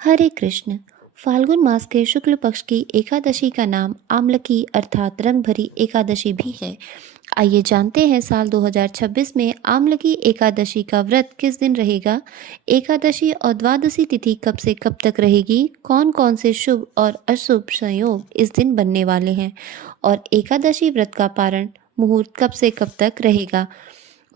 हरे कृष्ण। फाल्गुन मास के शुक्ल पक्ष की एकादशी का नाम आमलकी अर्थात रंग भरी एकादशी भी है। आइए जानते हैं साल 2026 में आमलकी एकादशी का व्रत किस दिन रहेगा, एकादशी और द्वादशी तिथि कब से कब तक रहेगी, कौन कौन से शुभ और अशुभ संयोग इस दिन बनने वाले हैं और एकादशी व्रत का पारण मुहूर्त कब से कब तक रहेगा।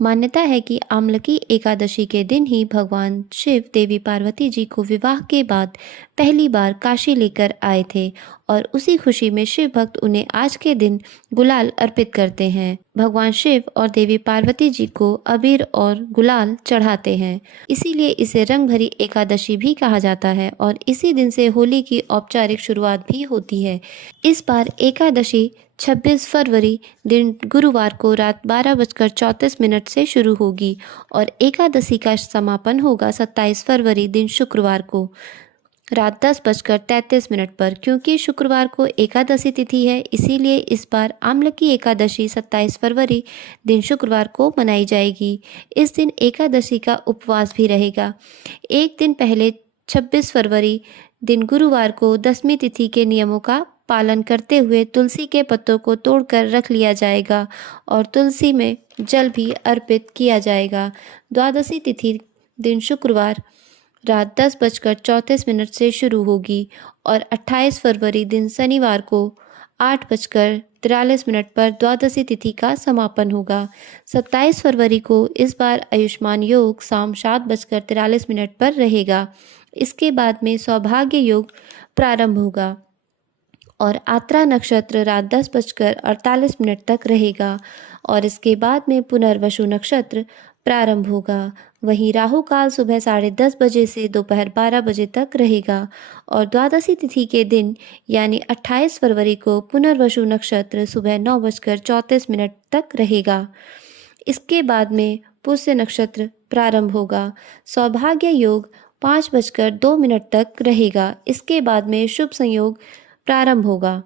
मान्यता है कि आमलकी एकादशी के दिन ही भगवान शिव देवी पार्वती जी को विवाह के बाद पहली बार काशी लेकर आए थे और उसी खुशी में शिव भक्त उन्हें आज के दिन गुलाल अर्पित करते हैं। भगवान शिव और देवी पार्वती जी को अबीर और गुलाल चढ़ाते हैं, इसीलिए इसे रंग भरी एकादशी भी कहा जाता है और इसी दिन से होली की औपचारिक शुरुआत भी होती है। इस बार एकादशी 26 फरवरी दिन गुरुवार को रात 12:34 से शुरू होगी और एकादशी का समापन होगा 27 फरवरी दिन शुक्रवार को रात 10:33 पर। क्योंकि शुक्रवार को एकादशी तिथि है, इसीलिए इस बार आमलकी एकादशी 27 फरवरी दिन शुक्रवार को मनाई जाएगी। इस दिन एकादशी का उपवास भी रहेगा। एक दिन पहले 26 फरवरी दिन गुरुवार को दसवीं तिथि के नियमों का पालन करते हुए तुलसी के पत्तों को तोड़कर रख लिया जाएगा और तुलसी में जल भी अर्पित किया जाएगा। द्वादशी तिथि दिन शुक्रवार रात 10:34 से शुरू होगी और 28 फरवरी दिन शनिवार को 8:43 पर द्वादशी तिथि का समापन होगा। 27 फरवरी को इस बार आयुष्मान योग शाम 7:43 पर रहेगा। इसके बाद में सौभाग्य योग प्रारंभ होगा और आत्रा नक्षत्र रात 10:48 तक रहेगा और इसके बाद में पुनर्वसु नक्षत्र प्रारंभ होगा। वहीं राहु काल सुबह 10:30 बजे से दोपहर 12 बजे तक रहेगा और द्वादशी तिथि के दिन यानी 28 फरवरी को पुनर्वसु नक्षत्र सुबह 9:34 तक रहेगा। इसके बाद में पुष्य नक्षत्र प्रारंभ होगा। सौभाग्य योग 5:02 तक रहेगा। इसके बाद में शुभ संयोग प्रारंभ होगा।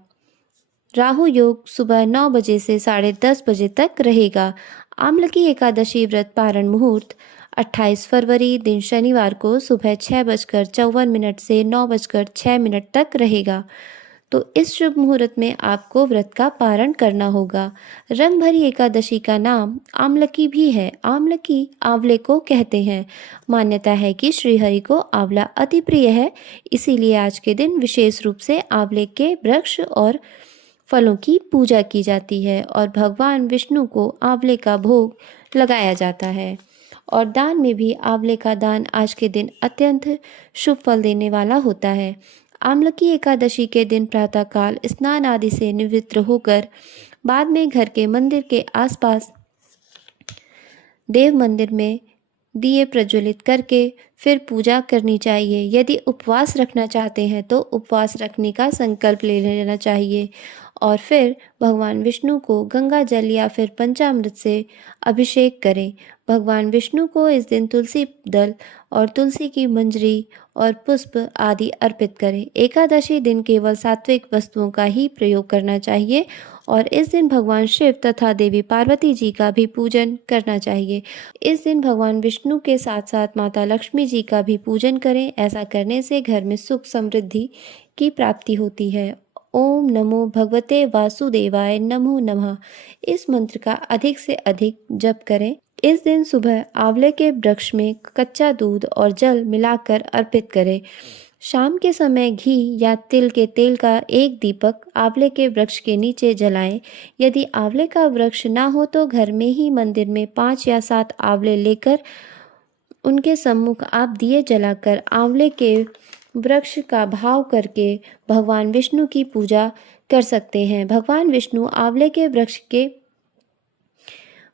राहु योग सुबह 9 बजे से 10:30 बजे तक रहेगा। आमलकी एकादशी व्रत पारण मुहूर्त 28 फरवरी दिन शनिवार को सुबह 6:54 से 9:06 तक रहेगा। तो इस शुभ मुहूर्त में आपको व्रत का पारण करना होगा। रंग भरी एकादशी का नाम आमलकी भी है। आमलकी आंवले को कहते हैं। मान्यता है कि श्रीहरि को आंवला अति प्रिय है, इसीलिए आज के दिन विशेष रूप से आंवले के वृक्ष और फलों की पूजा की जाती है और भगवान विष्णु को आंवले का भोग लगाया जाता है और दान में भी आंवले का दान आज के दिन अत्यंत शुभ फल देने वाला होता है। आमलकी एकादशी के दिन प्रातःकाल स्नान आदि से निवृत्त होकर बाद में घर के मंदिर के आसपास देव मंदिर में दिए प्रज्वलित करके फिर पूजा करनी चाहिए। यदि उपवास रखना चाहते हैं तो उपवास रखने का संकल्प ले लेना चाहिए और फिर भगवान विष्णु को गंगा जल या फिर पंचामृत से अभिषेक करें। भगवान विष्णु को इस दिन तुलसी दल और तुलसी की मंजरी और पुष्प आदि अर्पित करें। एकादशी दिन केवल सात्विक वस्तुओं का ही प्रयोग करना चाहिए और इस दिन भगवान शिव तथा देवी पार्वती जी का भी पूजन करना चाहिए। इस दिन भगवान विष्णु के साथ साथ माता लक्ष्मी जी का भी पूजन करें। ऐसा करने से घर में सुख समृद्धि की प्राप्ति होती है। ओम नमो भगवते वासुदेवाय नमो नमः इस मंत्र का अधिक से अधिक जप करें। इस दिन सुबह आंवले के वृक्ष में कच्चा दूध और जल मिलाकर अर्पित करें। शाम के समय घी या तिल के तेल का एक दीपक आंवले के वृक्ष के नीचे जलाएं। यदि आंवले का वृक्ष ना हो तो घर में ही मंदिर में 5 या 7 आंवले लेकर उनके सम्मुख आप दिए जलाकर आंवले के वृक्ष का भाव करके भगवान विष्णु की पूजा कर सकते हैं। भगवान विष्णु आंवले के वृक्ष के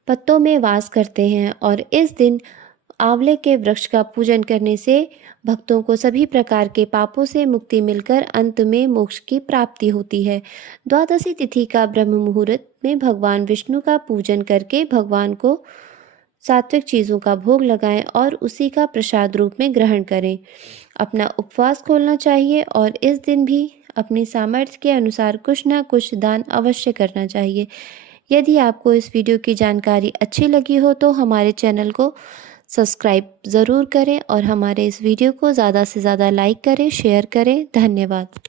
पत्तों में वास करते हैं और इस दिन आंवले के वृक्ष का पूजन करने से भक्तों को सभी प्रकार के पापों से मुक्ति मिलकर अंत में मोक्ष की प्राप्ति होती है। द्वादशी तिथि का ब्रह्म मुहूर्त में भगवान विष्णु का पूजन करके भगवान को सात्विक चीज़ों का भोग लगाएं और उसी का प्रसाद रूप में ग्रहण करें। अपना उपवास खोलना चाहिए और इस दिन भी अपनी सामर्थ्य के अनुसार कुछ ना कुछ दान अवश्य करना चाहिए। यदि आपको इस वीडियो की जानकारी अच्छी लगी हो तो हमारे चैनल को सब्सक्राइब ज़रूर करें और हमारे इस वीडियो को ज़्यादा से ज़्यादा लाइक करें, शेयर करें। धन्यवाद।